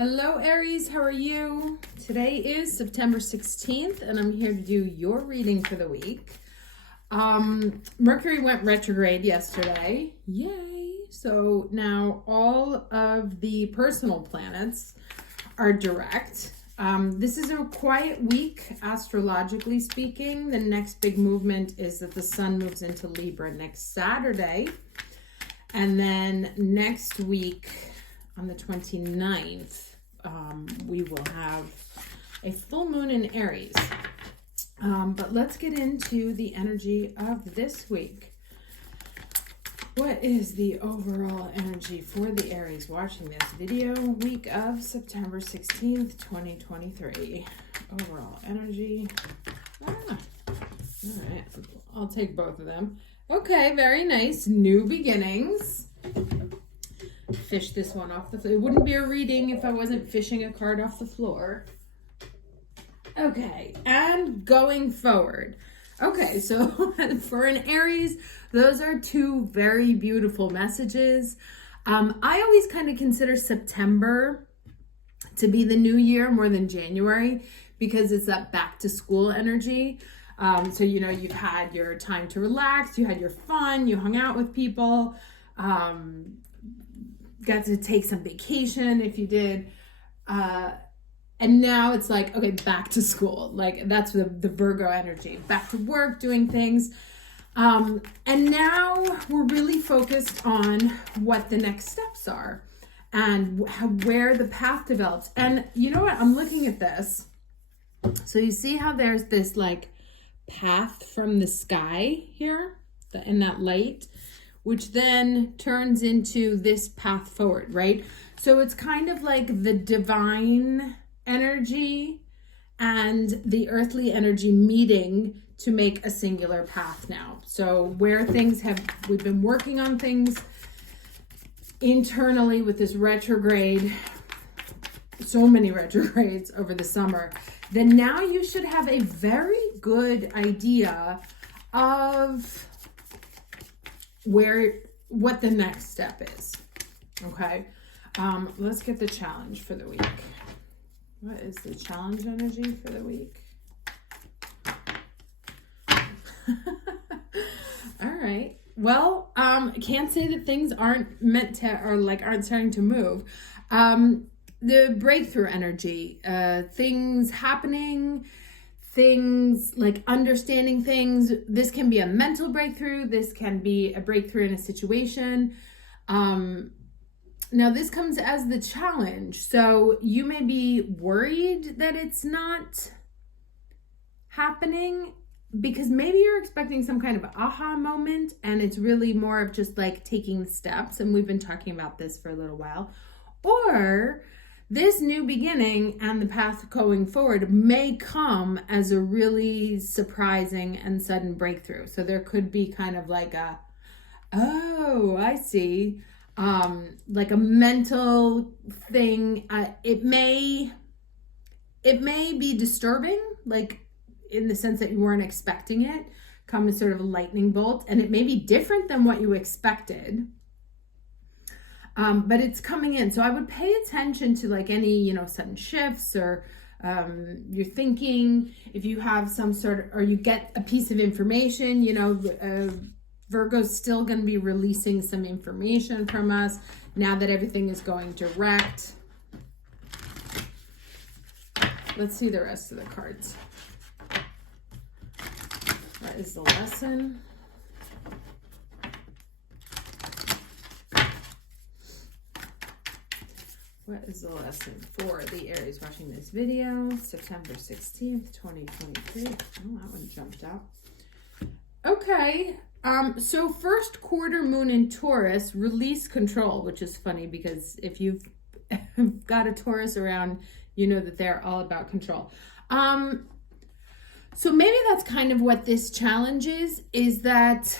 Hello Aries, how are you? Today is September 16th and I'm here to do your reading for the week. Mercury went retrograde yesterday. Yay! So now all of the personal planets are direct. This is a quiet week, astrologically speaking. The next big movement is that the sun moves into Libra next Saturday. And then next week, on the 29th, we will have a full moon in Aries. But let's get into the energy of this week. What is the overall energy for the Aries watching this video? Week of September 16th, 2023. Overall energy. All right, I'll take both of them. Okay, very nice. New beginnings. Fish this one off the floor. It wouldn't be a reading if I wasn't fishing a card off the floor. Okay, and going forward. Okay, so for an Aries, those are two very beautiful messages. I always kind of consider September to be the new year more than January because it's that back to school energy. So, you know, you've had your time to relax, you had your fun, you hung out with people, got to take some vacation if you did. And now it's like, okay, back to school. Like that's the Virgo energy, back to work, doing things. And now we're really focused on what the next steps are and where the path develops. And you know what? I'm looking at this. So you see how there's this like path from the sky here in that light, which then turns into this path forward, right? So it's kind of like the divine energy and the earthly energy meeting to make a singular path now. So where we've been working on things internally with this retrograde, so many retrogrades over the summer, then now you should have a very good idea of what the next step is. Okay, let's get the challenge for the week. What is the challenge energy for the week? All right, well, can't say that things aren't aren't starting to move. The breakthrough energy, things happening, things like understanding things. This can be a mental breakthrough. This can be a breakthrough in a situation. Now this comes as the challenge. So you may be worried that it's not happening because maybe you're expecting some kind of aha moment and it's really more of just like taking steps. And we've been talking about this for a little while. Or this new beginning and the path going forward may come as a really surprising and sudden breakthrough. So there could be kind of like oh, I see, like a mental thing. It may be disturbing, like in the sense that you weren't expecting it, come as sort of a lightning bolt, and it may be different than what you expected. But it's coming in. So I would pay attention to like any, sudden shifts or you're thinking if you have some or you get a piece of information, Virgo's still going to be releasing some information from us now that everything is going direct. Let's see the rest of the cards. What is the lesson? What is the lesson for the Aries watching this video? September 16th, 2023. Oh, that one jumped out. Okay. So first quarter moon in Taurus, release control, which is funny because if you've got a Taurus around, you know that they're all about control. So maybe that's kind of what this challenge is that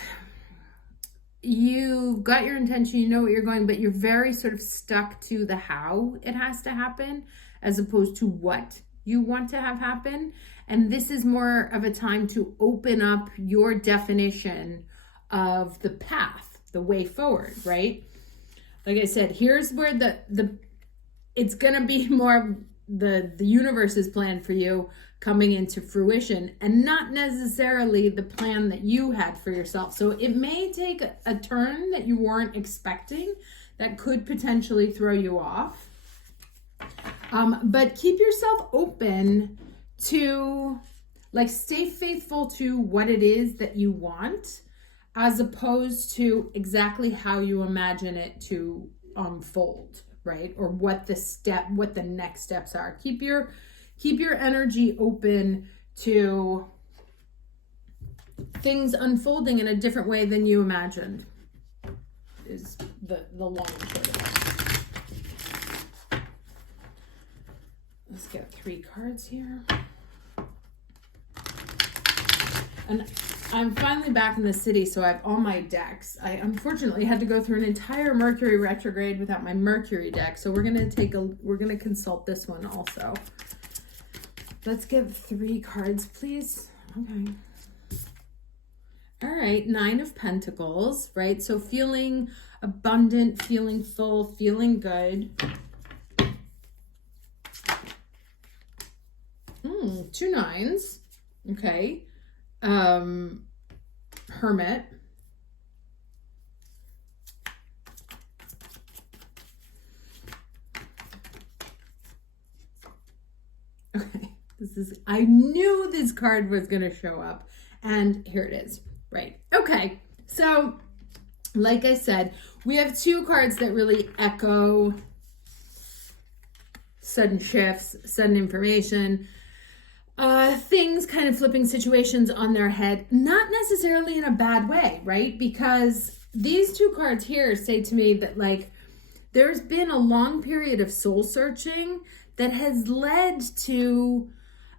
you've got your intention, you know what you're going, but you're very sort of stuck to the how it has to happen as opposed to what you want to have happen. And this is more of a time to open up your definition of the path, the way forward, right? Like I said, here's where the it's going to be more the universe's plan for you coming into fruition, and not necessarily the plan that you had for yourself. So it may take a turn that you weren't expecting that could potentially throw you off. But keep yourself open to, like, stay faithful to what it is that you want, as opposed to exactly how you imagine it to unfold, right? Or what the next steps are. Keep your energy open to things unfolding in a different way than you imagined, is the long and short of it. Let's get 3 cards here. And I'm finally back in the city, so I have all my decks. I unfortunately had to go through an entire Mercury retrograde without my Mercury deck, so we're gonna consult this one also. Let's get 3 cards, please. Okay. All right, 9 of Pentacles, right? So feeling abundant, feeling full, feeling good. 2 9s. Okay. Hermit. Okay. I knew this card was going to show up, and here it is. Right. Okay. So, like I said, we have 2 cards that really echo sudden shifts, sudden information, things kind of flipping situations on their head, not necessarily in a bad way, right? Because these 2 cards here say to me that, like, there's been a long period of soul searching that has led to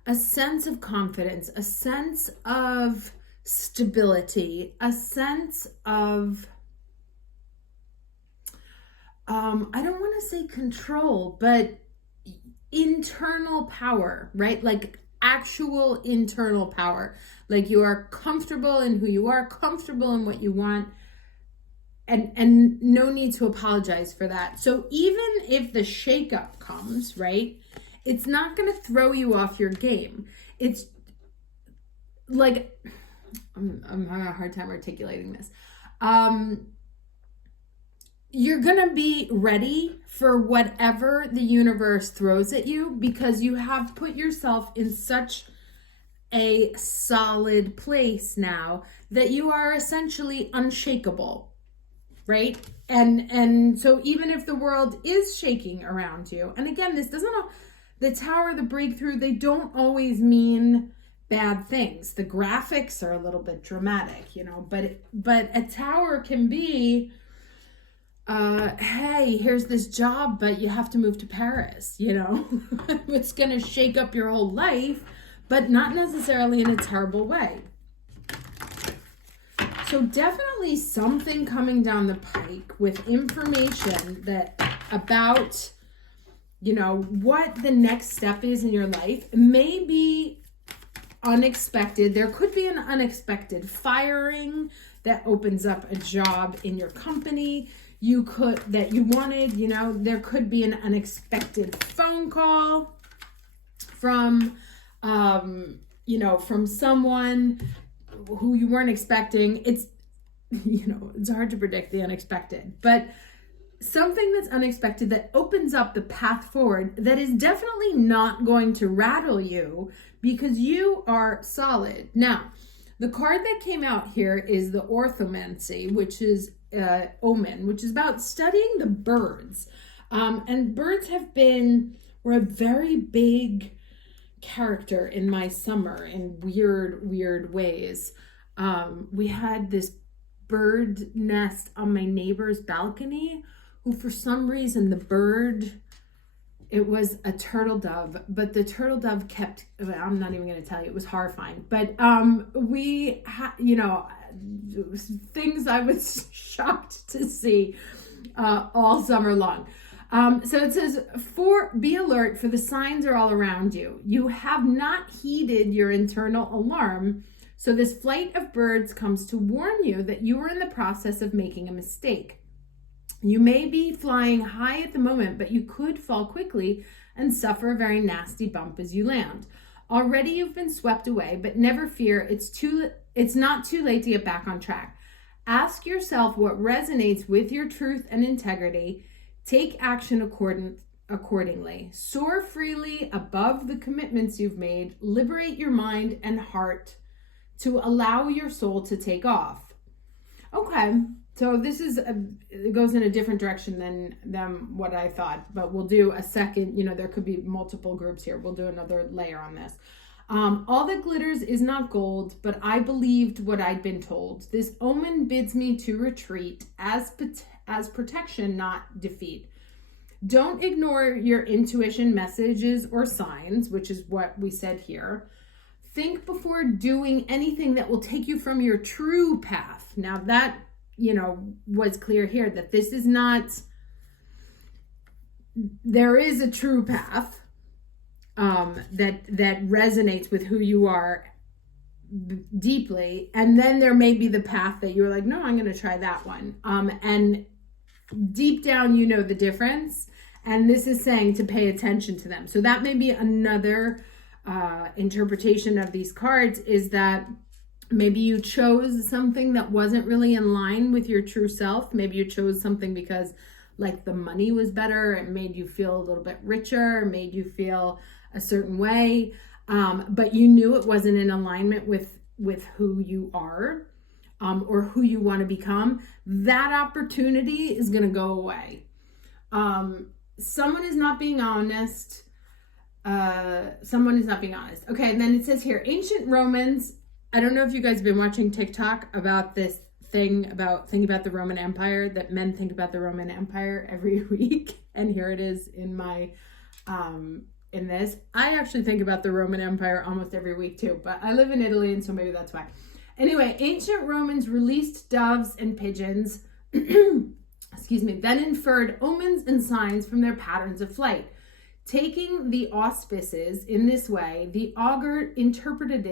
a sense of confidence, a sense of stability, a sense of, I don't want to say control, but internal power, right? Like actual internal power. Like you are comfortable in who you are, comfortable in what you want, and no need to apologize for that. So even if the shakeup comes, right, it's not going to throw you off your game. It's like, I'm having a hard time articulating this. You're going to be ready for whatever the universe throws at you, because you have put yourself in such a solid place now that you are essentially unshakable, right? And so even if the world is shaking around you, and again, this doesn't, the Tower, the breakthrough, they don't always mean bad things. The graphics are a little bit dramatic, you know, but a tower can be, hey, here's this job, but you have to move to Paris, you know. It's going to shake up your whole life, but not necessarily in a terrible way. So definitely something coming down the pike with information that about, you know, what the next step is in your life. May be unexpected. There could be an unexpected firing that opens up a job in your company that you wanted, you know. There could be an unexpected phone call from, you know, from someone who you weren't expecting. It's, you know, it's hard to predict the unexpected, but something that's unexpected that opens up the path forward that is definitely not going to rattle you because you are solid. Now, the card that came out here is the orthomancy, which is omen, which is about studying the birds. And birds were a very big character in my summer in weird ways. We had this bird nest on my neighbor's balcony, who for some reason it was a turtle dove, but the turtle dove I'm not even going to tell you, it was horrifying. But we had, you know, things I was shocked to see all summer long. So it says, be alert, for the signs are all around you. You have not heeded your internal alarm, so this flight of birds comes to warn you that you are in the process of making a mistake. You may be flying high at the moment, but you could fall quickly and suffer a very nasty bump as you land. Already you've been swept away, but never fear, it's not too late to get back on track. Ask yourself what resonates with your truth and integrity. Take action accordingly. Soar freely above the commitments you've made. Liberate your mind and heart to allow your soul to take off. Okay, so this it goes in a different direction than what I thought, but we'll do a second, there could be multiple groups here. We'll do another layer on this. All that glitters is not gold, but I believed what I'd been told. This omen bids me to retreat as protection, not defeat. Don't ignore your intuition messages or signs, which is what we said here. Think before doing anything that will take you from your true path. Now that, was clear here that this is not, there is a true path that resonates with who you are deeply. And then there may be the path that you're like, no, I'm going to try that one. And deep down, the difference. And this is saying to pay attention to them. So that may be another interpretation of these cards, is that maybe you chose something that wasn't really in line with your true self. Maybe you chose something because like the money was better. It made you feel a little bit richer, made you feel a certain way. But you knew it wasn't in alignment with who you are or who you want to become. That opportunity is going to go away. Someone is not being honest. Someone is not being honest. Okay, and then it says here, ancient Romans. I don't know if you guys have been watching TikTok about this thing about the Roman Empire, that men think about the Roman Empire every week. And here it is in my, in this. I actually think about the Roman Empire almost every week too, but I live in Italy and so maybe that's why. Anyway, ancient Romans released doves and pigeons, excuse me, then inferred omens and signs from their patterns of flight. Taking the auspices in this way, the augur interpreted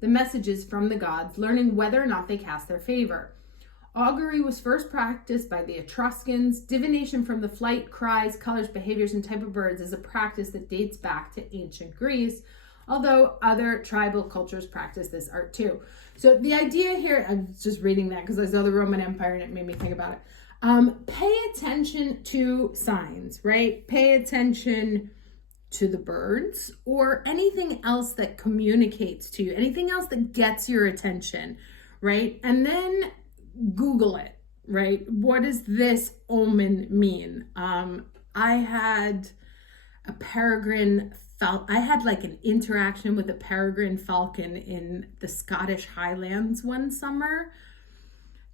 the messages from the gods, learning whether or not they cast their favor. Augury was first practiced by the Etruscans. Divination from the flight, cries, colors, behaviors, and type of birds is a practice that dates back to ancient Greece, although other tribal cultures practice this art too. So the idea here, I'm just reading that because I saw the Roman Empire and it made me think about it. Pay attention to signs, right? Pay attention to the birds or anything else that communicates to you, anything else that gets your attention, right? And then Google it, right? What does this omen mean? I had a peregrine falcon. I had like an interaction with a peregrine falcon in the Scottish Highlands one summer.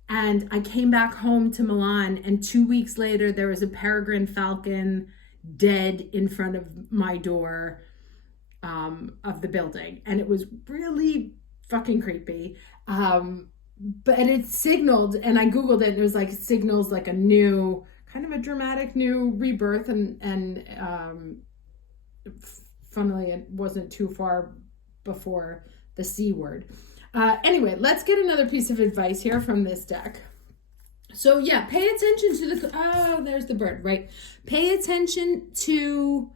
And I came back home to Milan, and 2 weeks later, there was a peregrine falcon dead in front of my door of the building. And it was really fucking creepy. But it signaled, and I Googled it, and it was like, it signals like a new, kind of a dramatic new rebirth. And funnily, it wasn't too far before the C word. Anyway, let's get another piece of advice here from this deck. So yeah, pay attention to there's the bird, right? Pay attention to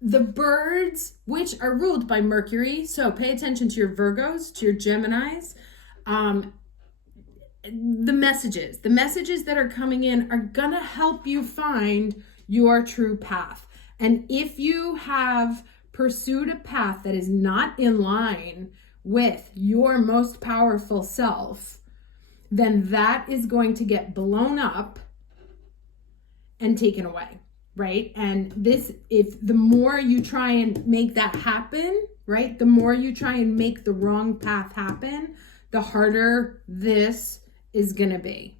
the birds, which are ruled by Mercury. So pay attention to your Virgos, to your Geminis. The messages that are coming in are gonna help you find your true path. And if you have pursued a path that is not in line with your most powerful self, then that is going to get blown up and taken away, right? And if the more you try and make that happen, right, the more you try and make the wrong path happen, the harder this is going to be.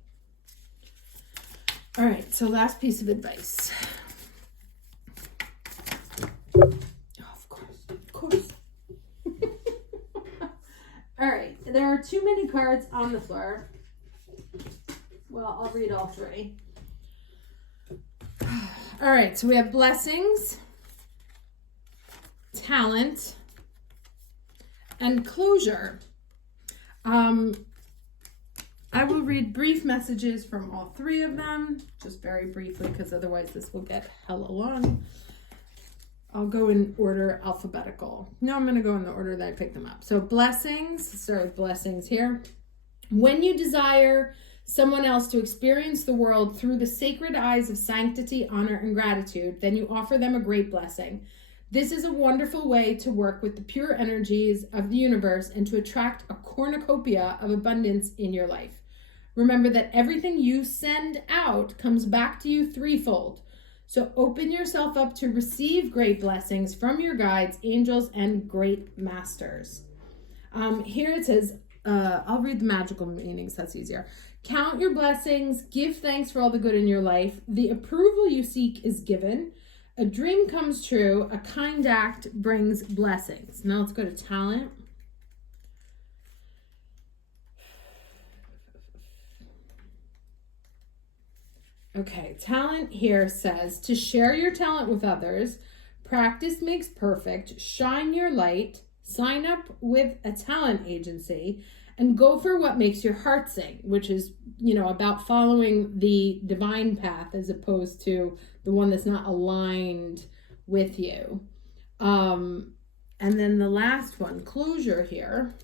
All right, so last piece of advice. Of course. All right, there are too many cards on the floor. Well, I'll read all three. All right, so we have blessings, talent, and closure. I will read brief messages from all three of them, just very briefly, because otherwise this will get hella long. I'll go in order alphabetical. No, I'm going to go in the order that I picked them up. So blessings, start with blessings here. When you desire someone else to experience the world through the sacred eyes of sanctity, honor, and gratitude, then you offer them a great blessing. This is a wonderful way to work with the pure energies of the universe and to attract a cornucopia of abundance in your life. Remember that everything you send out comes back to you threefold. So open yourself up to receive great blessings from your guides, angels, and great masters. Here it says, I'll read the magical meanings, that's easier. Count your blessings, give thanks for all the good in your life. The approval you seek is given. A dream comes true. A kind act brings blessings. Now let's go to talent. Okay, talent here says to share your talent with others, practice makes perfect, shine your light, sign up with a talent agency, and go for what makes your heart sing, which is, about following the divine path as opposed to the one that's not aligned with you. And then the last one, closure here.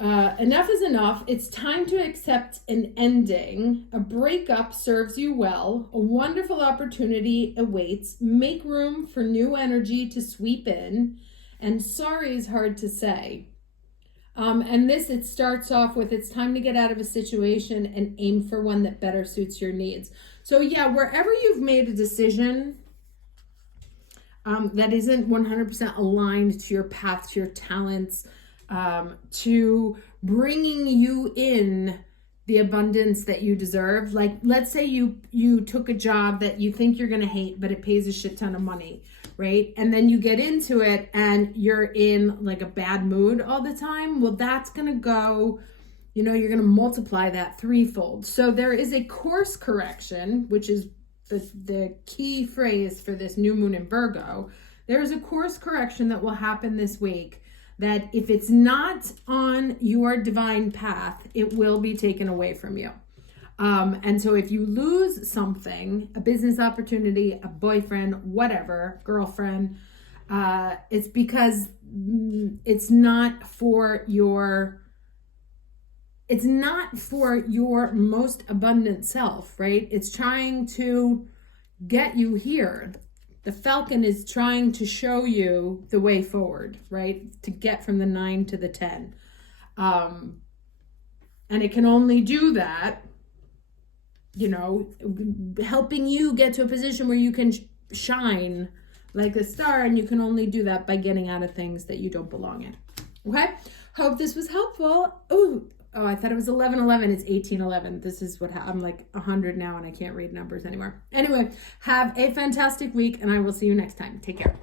Enough is enough. It's time to accept an ending. A breakup serves you well. A wonderful opportunity awaits. Make room for new energy to sweep in. And sorry is hard to say. And this, it starts off with, it's time to get out of a situation and aim for one that better suits your needs. So yeah, wherever you've made a decision that isn't 100% aligned to your path, to your talents, to bringing you in the abundance that you deserve. Like, let's say you took a job that you think you're going to hate, but it pays a shit ton of money, right? And then you get into it and you're in like a bad mood all the time. Well, that's going to go, you're going to multiply that threefold. So there is a course correction, which is the key phrase for this new moon in Virgo. There is a course correction that will happen this week, that if it's not on your divine path, it will be taken away from you. And so if you lose something, a business opportunity, a boyfriend, whatever, girlfriend, it's because it's not for your most abundant self, right? It's trying to get you here. The falcon is trying to show you the way forward, right? To get from the 9 to the 10. And it can only do that, helping you get to a position where you can shine like a star. And you can only do that by getting out of things that you don't belong in. Okay? Hope this was helpful. Oh, I thought it was 11:11. It's 18:11. This is what I'm like 100 now and I can't read numbers anymore. Anyway, have a fantastic week and I will see you next time. Take care.